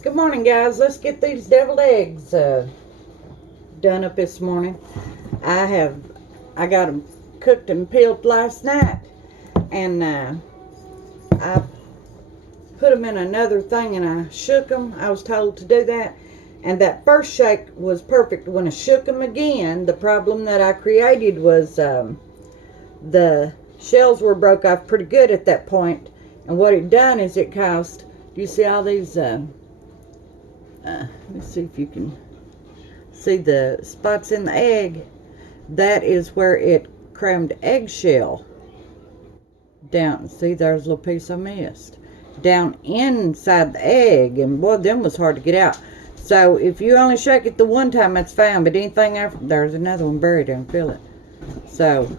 Good morning, guys. Let's get these deviled eggs done up this morning. I got them cooked and peeled last night, and I put them in another thing and I shook them. I was told to do that, and that first shake was perfect. When I shook them again, the problem that I created was the shells were broke off pretty good at that point, and what it done is it caused, do you see all these let's see if you can see the spots in the egg. That is where it crammed eggshell down. See, there's a little piece I missed down inside the egg, and boy, them was hard to get out. So if you only shake it the one time, that's fine, but anything after, there's another one buried and feel it. So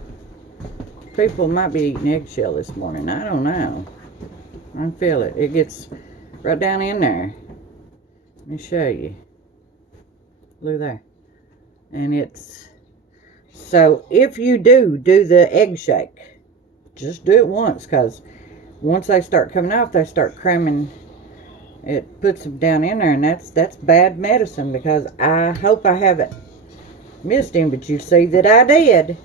people might be eating eggshell this morning. I don't know. I feel it. It gets right down in there. Let me show you. Look there. And it's, so if you do the egg shake, just do it once, because once they start coming off, they start cramming. It puts them down in there, and that's bad medicine, because I hope I haven't missed him, but you see that I did.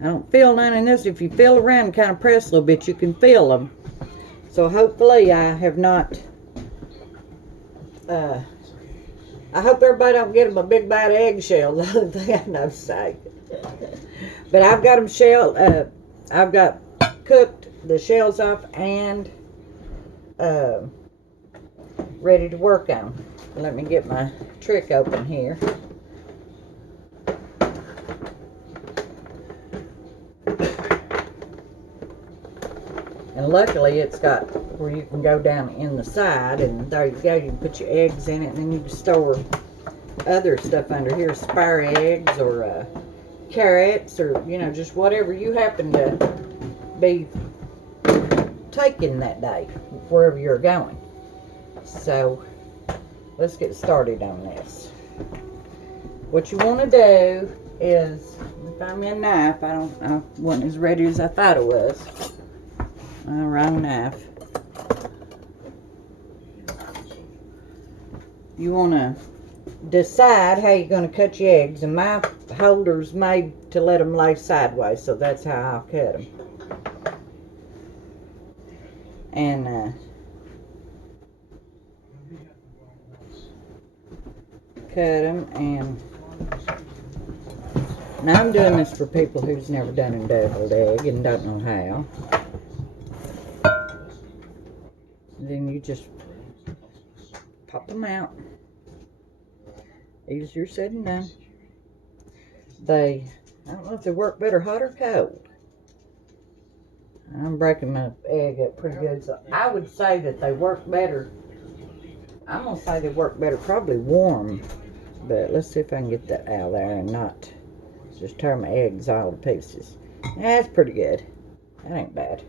I don't feel none in this. If you feel around and kind of press a little bit, you can feel them. So hopefully I have not, I hope everybody don't get them a big bite of eggshell. The only thing I know to say. But I've got them I've got cooked the shells off and ready to work on. Let me get my trick open here. And luckily it's got where you can go down in the side, and there you go. You can put your eggs in it, and then you can store other stuff under here, spare eggs or carrots, or just whatever you happen to be taking that day, wherever you're going. So let's get started on this. What you want to do is, find me a knife. I wasn't as ready as I thought it was. Wrong knife. You want to decide how you're going to cut your eggs, and my holder's made to let them lay sideways, so that's how I'll cut them. And cut them, and now I'm doing this for people who's never done a deviled egg and don't know how. Then you just pop them out. Easier said than done. I don't know if they work better hot or cold. I'm breaking my egg up pretty good, so I would say that they work better. I'm going to say they work better probably warm, but let's see if I can get that out of there and not just tear my eggs all to pieces. That's pretty good. That ain't bad.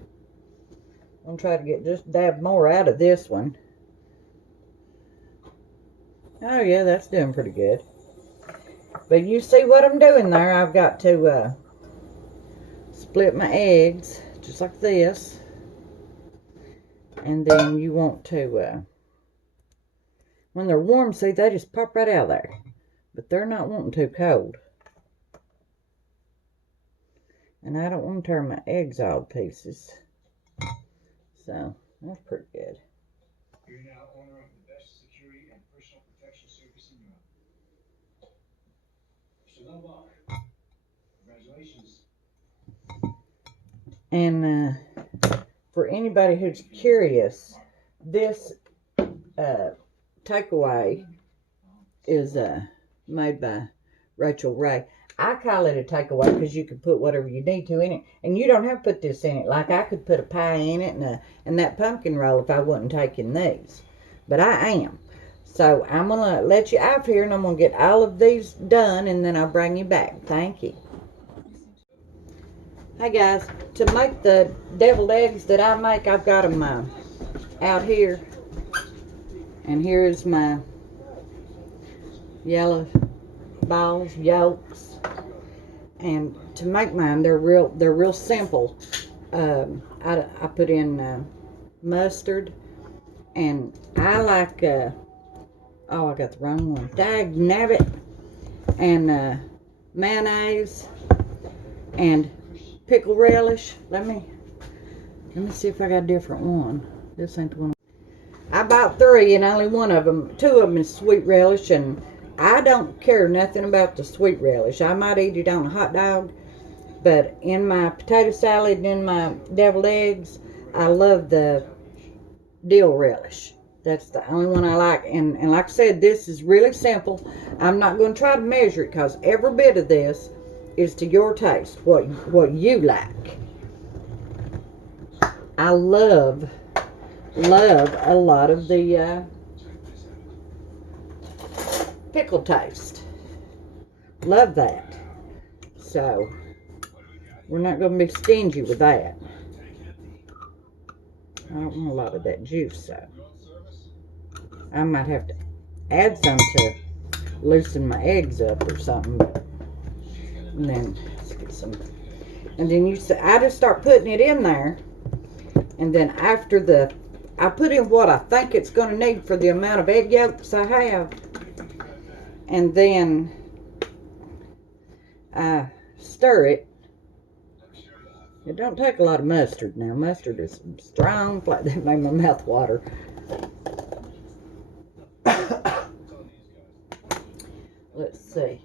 I'm going to try to get just a dab more out of this one. Oh yeah, that's doing pretty good. But you see what I'm doing there. I've got to split my eggs just like this. And then you want to, when they're warm, see, they just pop right out of there. But they're not wanting too cold. And I don't want to tear my eggs all to pieces. So, that's pretty good. You're now owner of the best security and personal protection service in Europe. So, luck. Congratulations. And for anybody who's curious, this takeaway is made by Rachel Ray. I call it a takeaway because you can put whatever you need to in it. And you don't have to put this in it. Like I could put a pie in it and that pumpkin roll if I wasn't taking these. But I am. So I'm going to let you out here, and I'm going to get all of these done, and then I'll bring you back. Thank you. Hey guys, to make the deviled eggs that I make, I've got them out here. And here's my yellow balls, yolks. And to make mine, they're real simple. I put in mustard, and I like Oh, I got the wrong one. Dag nabbit. And mayonnaise and pickle relish. Let me see if I got a different one. This ain't the one. I bought 3 and only one of them, 2 of them is sweet relish, and I don't care nothing about the sweet relish. I might eat it on a hot dog, but in my potato salad and in my deviled eggs, I love the dill relish. That's the only one I like. And like I said, this is really simple. I'm not going to try to measure it because every bit of this is to your taste, what you like. I love a lot of the pickle taste. Love that. So, we're not going to be stingy with that. I don't want a lot of that juice, so I might have to add some to loosen my eggs up or something. And then let's get some. And then I just start putting it in there, and then after I put in what I think it's going to need for the amount of egg yolks I have, and then I stir it. It don't take a lot of mustard now. Mustard is strong, like that made my mouth water. Let's see.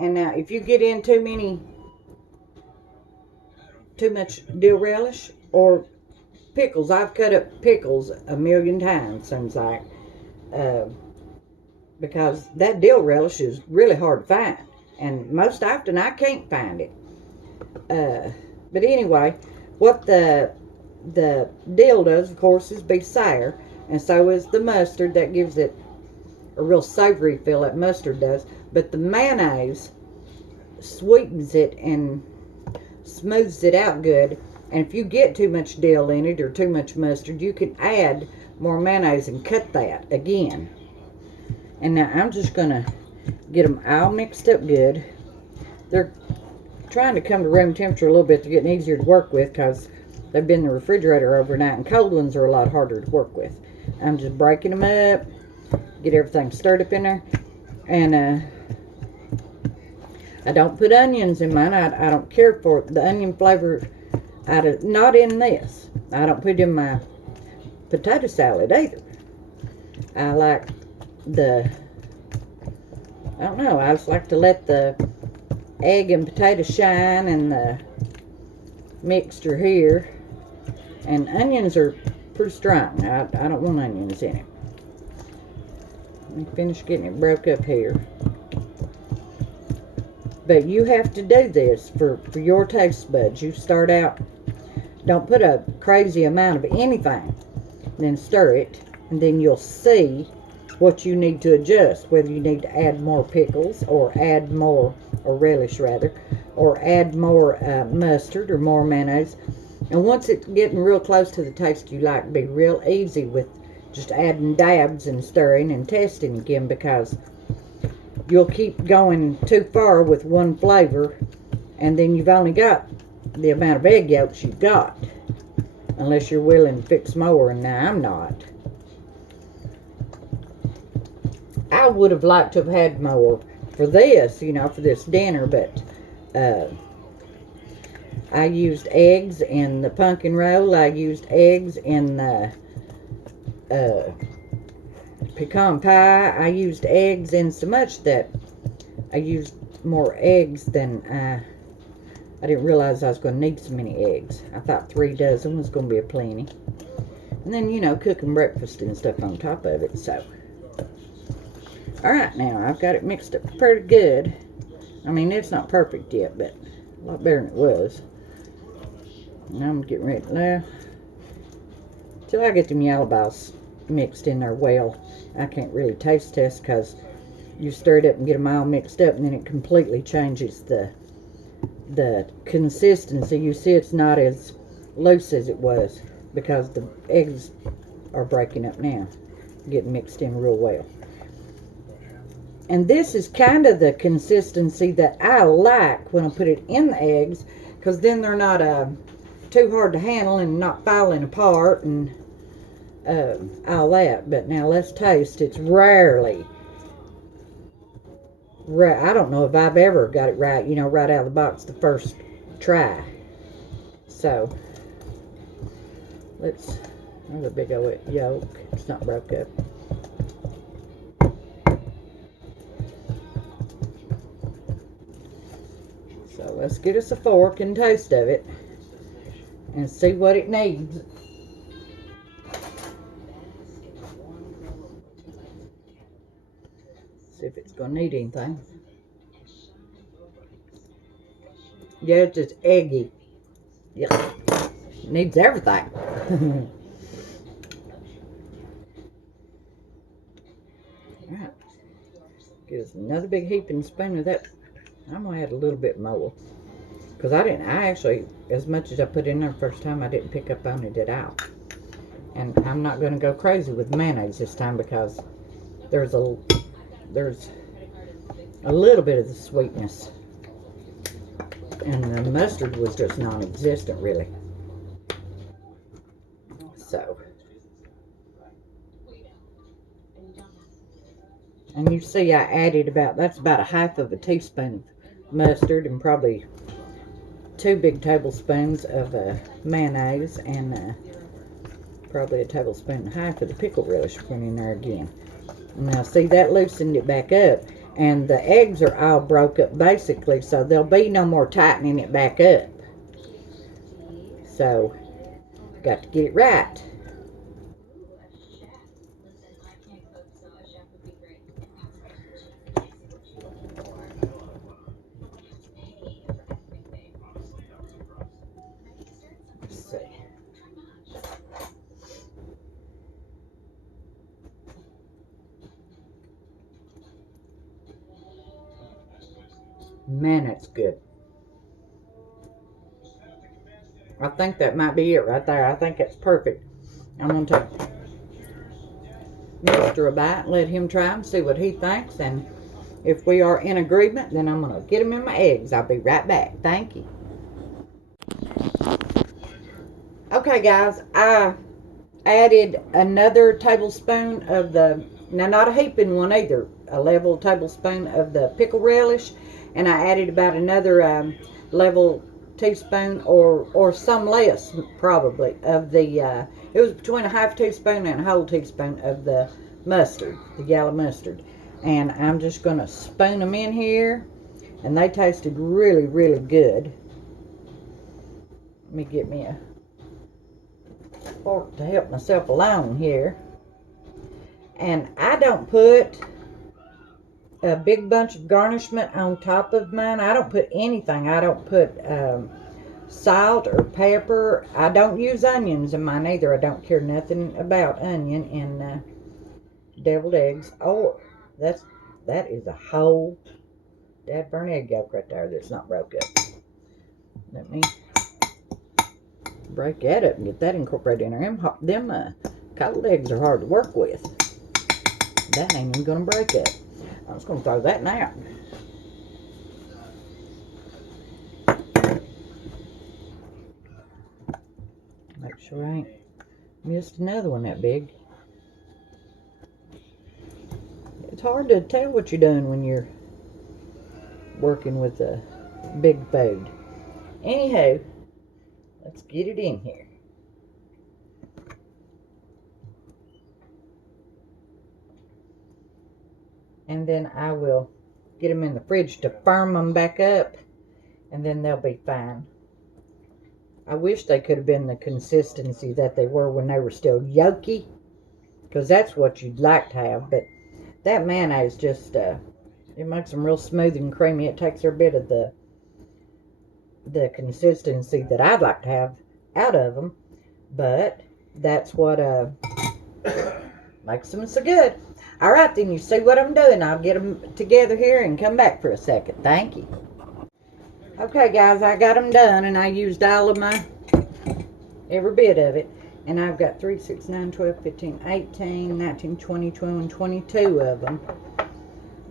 And now, if you get in too much dill relish or pickles, I've cut up pickles a million times, seems like. Because that dill relish is really hard to find, and most often I can't find it. But anyway, what the dill does, of course, is be sour, and so is the mustard. That gives it a real savory feel, that mustard does. But the mayonnaise sweetens it and smooths it out good. And if you get too much dill in it or too much mustard, you can add more mayonnaise and cut that again. And now I'm just going to get them all mixed up good. They're trying to come to room temperature a little bit. They're getting easier to work with because they've been in the refrigerator overnight, and cold ones are a lot harder to work with. I'm just breaking them up, get everything stirred up in there. And I don't put onions in mine. I don't care for the onion flavor. Not in this. I don't put it in my potato salad either. I like I don't know, I just like to let the egg and potato shine and the mixture here. And onions are pretty strong. I don't want onions in it. Let me finish getting it broke up here. But you have to do this for your taste buds. You start out, don't put a crazy amount of anything, then stir it, and then you'll see what you need to adjust, whether you need to add more pickles or add more, or relish rather, or add more mustard or more mayonnaise. And once it's getting real close to the taste you like, be real easy with just adding dabs and stirring and testing again, because you'll keep going too far with one flavor, and then you've only got the amount of egg yolks you've got, unless you're willing to fix more, and now I'm not. I would have liked to have had more for this, for this dinner, but I used eggs in the pumpkin roll. I used eggs in the pecan pie. I used eggs in so much that I used more eggs than I didn't realize I was going to need so many eggs. I thought 3 dozen was going to be a plenty. And then, cooking breakfast and stuff on top of it, so. Alright, now, I've got it mixed up pretty good. I mean, it's not perfect yet, but a lot better than it was. And I'm getting ready now. Till I get them yellow balls mixed in there well. I can't really taste test because you stir it up and get them all mixed up, and then it completely changes the consistency. You see, it's not as loose as it was because the eggs are breaking up now, getting mixed in real well. And this is kind of the consistency that I like when I put it in the eggs, because then they're not too hard to handle and not falling apart and all that. But now let's taste. It's rarely, I don't know if I've ever got it right, you know, right out of the box the first try. So let's, there's a big old yolk. It's not broke up. So let's get us a fork and taste of it and see what it needs. See if it's gonna need anything. Yeah, it's just eggy. Yeah, it needs everything. Alright, give us another big heaping spoon of that. I'm gonna add a little bit more, because I actually, as much as I put in there the first time, I didn't pick up on it at all. And I'm not gonna go crazy with mayonnaise this time, because there's a little bit of the sweetness, and the mustard was just non-existent really. So, and you see I added that's about a half of a teaspoon of mustard, and probably 2 big tablespoons of mayonnaise, and probably a tablespoon and a half of the pickle relish went in there again. Now see, that loosened it back up, and the eggs are all broke up basically, so there'll be no more tightening it back up. So got to get it right. Let's see. Man, that's good. I think that might be it right there. I think that's perfect. I'm going to take Mr. a bite and let him try and see what he thinks. And if we are in agreement, then I'm going to get him in my eggs. I'll be right back. Thank you. Okay, guys. I added another tablespoon of the, now not a heaping one either, a level tablespoon of the pickle relish. And I added about another level teaspoon or some less probably of the it was between a half teaspoon and a whole teaspoon of the mustard, the yellow mustard. And I'm just going to spoon them in here, and they tasted really, really good. Let me get me a fork to help myself along here. And I don't put a big bunch of garnishment on top of mine. I don't put anything. I don't put salt or pepper. I don't use onions in mine either. I don't care nothing about onion in deviled eggs. Oh, that is a whole dadburn egg yolk right there that's not broke up. Let me break that up and get that incorporated in there. Them cold eggs are hard to work with. That ain't even gonna break up. I'm just going to throw that now. Make sure I ain't missed another one that big. It's hard to tell what you're doing when you're working with a big food. Anyhow, let's get it in here. And then I will get them in the fridge to firm them back up, and then they'll be fine. I wish they could have been the consistency that they were when they were still yolky, because that's what you'd like to have. But that mayonnaise just, it makes them real smooth and creamy. It takes a bit of the consistency that I'd like to have out of them, but that's what makes them so good. All right, then, you see what I'm doing. I'll get them together here and come back for a second. Thank you. Okay, guys, I got them done, and I used all of my, every bit of it. And I've got 3, 6, 9, 12, 15, 18, 19, 20, 21, 22 of them.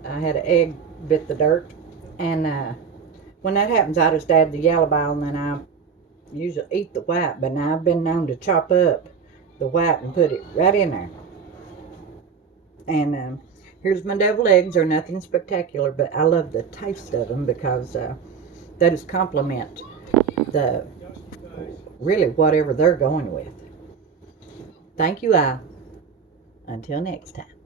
I had an egg bit the dirt. And when that happens, I just add the yellow bile, and then I Usually eat the white, but now I've been known to chop up the white and put it right in there. And here's my deviled eggs. They're nothing spectacular, but I love the taste of them because that is complement the really whatever they're going with. Thank you all. Until next time.